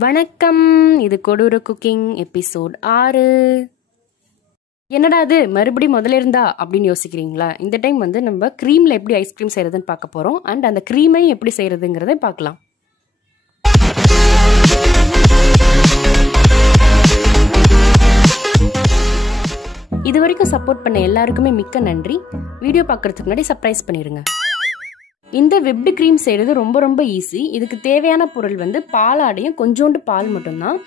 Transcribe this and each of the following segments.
வணக்கம், இது கொடூர குக்கிங் எபிசோட் 6. என்னடா அது மறுபடியும் முதல்ல இருந்தா அப்படின்னு யோசிக்கிறீங்களா? இந்த டைம் வந்து நம்ம க்ரீமில் எப்படி ஐஸ்கிரீம் செய்கிறதுன்னு பார்க்க போகிறோம். அண்ட் அந்த க்ரீமை எப்படி செய்கிறதுங்கிறத பார்க்கலாம். இது வரைக்கும் சப்போர்ட் பண்ண எல்லாருக்குமே மிக்க நன்றி. வீடியோ பார்க்குறதுக்கு முன்னாடி சர்ப்ரைஸ் பண்ணிடுங்க. இந்த விப்டு க்ரீம் செய்கிறது ரொம்ப ரொம்ப ஈஸி. இதுக்கு தேவையான பொருள் வந்து பாலாடையும் கொஞ்சோண்டு பால் மட்டும்தான்.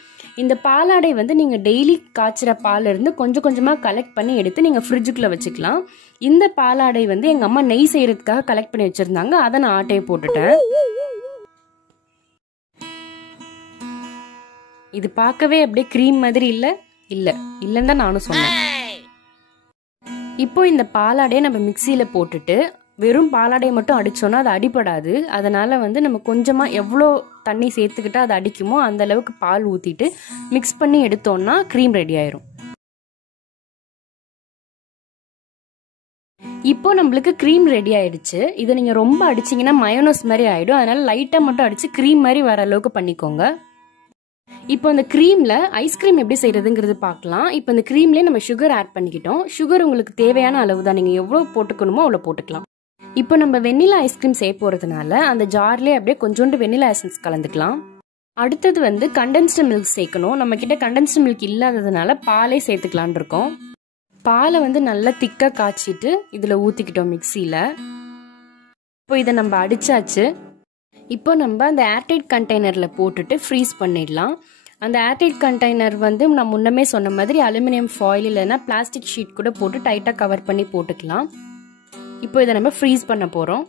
இந்த பாலாடை வந்து நீங்கள் டெய்லி காய்ச்சிற பால் இருந்து கொஞ்சம் கொஞ்சமாக கலெக்ட் பண்ணி எடுத்து நீங்கள் ஃப்ரிட்ஜுக்குள்ளே வச்சுக்கலாம். இந்த பாலாடை வந்து எங்கள் அம்மா நெய் செய்கிறதுக்காக கலெக்ட் பண்ணி வச்சுருந்தாங்க. அதை நான் ஆட்டையை போட்டுட்டேன். இது பார்க்கவே அப்படியே க்ரீம் மாதிரி இல்லைன்னு தான் நானும் சொன்னேன். இப்போ இந்த பாலாடையை நம்ம மிக்சியில் போட்டுட்டு வெறும் பாலாடையை மட்டும் அடித்தோன்னா அது அடிப்படாது. அதனால் வந்து நம்ம கொஞ்சமாக எவ்வளோ தண்ணி சேர்த்துக்கிட்டா அது அடிக்குமோ அந்த அளவுக்கு பால் ஊற்றிட்டு மிக்ஸ் பண்ணி எடுத்தோன்னா க்ரீம் ரெடி ஆயிரும். இப்போ நம்மளுக்கு க்ரீம் ரெடி ஆயிடுச்சு. இதை நீங்கள் ரொம்ப அடிச்சிங்கன்னா மயோனஸ் மாதிரி ஆகிடும். அதனால் லைட்டாக மட்டும் அடித்து க்ரீம் மாதிரி வர அளவுக்கு பண்ணிக்கோங்க. இப்போ இந்த க்ரீமில் ஐஸ்கிரீம் எப்படி செய்கிறதுங்கிறது பார்க்கலாம். இப்போ இந்த க்ரீம்லேயே நம்ம சுகர் ஆட் பண்ணிக்கிட்டோம். சுகர் உங்களுக்கு தேவையான அளவு தான், நீங்கள் எவ்வளோ போட்டுக்கணுமோ அவ்வளோ போட்டுக்கலாம். இப்போ நம்ம வெண்ணிலா ஐஸ்கிரீம் செய்ய போகிறதுனால அந்த ஜார்லேயே அப்படியே கொஞ்சோண்டு வெண்ணிலா எசன்ஸ் கலந்துக்கலாம். அடுத்தது வந்து கண்டென்ஸ்டு மில்க் சேர்க்கணும். நம்ம கிட்ட கண்டென்ஸ்டு மில்க் இல்லாததுனால பாலே சேர்த்துக்கலான் இருக்கோம். பாலை வந்து நல்லா திக்காக காய்ச்சிட்டு இதில் ஊற்றிக்கிட்டோம் மிக்சியில். இப்போ இதை நம்ம அடித்தாச்சு. இப்போ நம்ம அந்த ஏர்டைட் கண்டெய்னரில் போட்டுட்டு ஃப்ரீஸ் பண்ணிடலாம். அந்த ஏர்டைட் கண்டெய்னர் வந்து நான் முன்னமே சொன்ன மாதிரி அலுமினியம் ஃபாயில் இல்லைன்னா பிளாஸ்டிக் ஷீட் கூட போட்டு டைட்டாக கவர் பண்ணி போட்டுக்கலாம். இப்போ இதை நம்ம ஃப்ரீஸ் பண்ண போகிறோம்.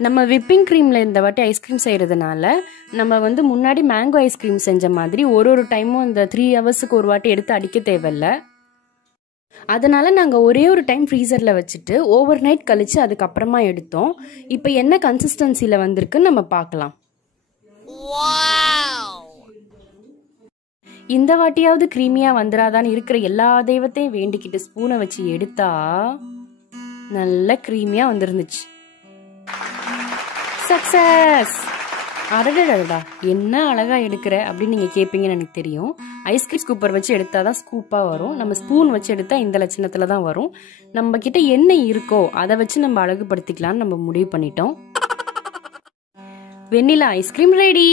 நம்ம விப்பிங் க்ரீமில் இந்த வாட்டி ஐஸ்கிரீம் செய்கிறதுனால நம்ம வந்து முன்னாடி மேங்கோ ஐஸ்கிரீம் செஞ்ச மாதிரி ஒரு டைமும் இந்த 3 ஹவர்ஸுக்கு ஒரு வாட்டி எடுத்து அடிக்க தேவையில்லை. அதனால நாங்கள் ஒரே ஒரு டைம் ஃப்ரீசரில் வச்சுட்டு ஓவர் நைட் கழித்து அதுக்கப்புறமா எடுத்தோம். இப்போ என்ன கன்சிஸ்டன்சியில் வந்திருக்குன்னு நம்ம பார்க்கலாம். இந்த வாட்டியாவது க்ரீமியாக வந்துடாதான்னு இருக்கிற எல்லா தெய்வத்தையும் வேண்டிக்கிட்டு ஸ்பூனை வச்சு எடுத்தா நல்ல க்ரீமியாக வந்துருந்துச்சு. சக்சஸ்! அடடா, என்ன அழகா எடுக்கிற அப்படின்னு நீங்கள் கேட்பீங்கன்னு எனக்கு தெரியும். ஐஸ்கிரீம் ஸ்கூப்பர் வச்சு எடுத்தால் தான் ஸ்கூப்பாக வரும். நம்ம ஸ்பூன் வச்சு எடுத்தால் இந்த லட்சணத்தில் தான் வரும். நம்ம கிட்ட என்ன இருக்கோ அதை வச்சு நம்ம அழகுபடுத்திக்கலாம்னு நம்ம முடிவு பண்ணிட்டோம். Vanilla ice cream ready.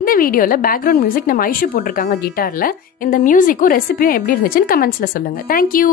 இந்த வீடியோவில் பேக்ரவுண்ட் மியூசிக் நம்ம ஐஷு போட்டிருக்காங்க கிட்டாரில். இந்த மியூசிக்கும் ரெசிபியும் எப்படி இருந்துச்சுன்னு கமெண்ட்ஸில் சொல்லுங்கள். தேங்க்யூ.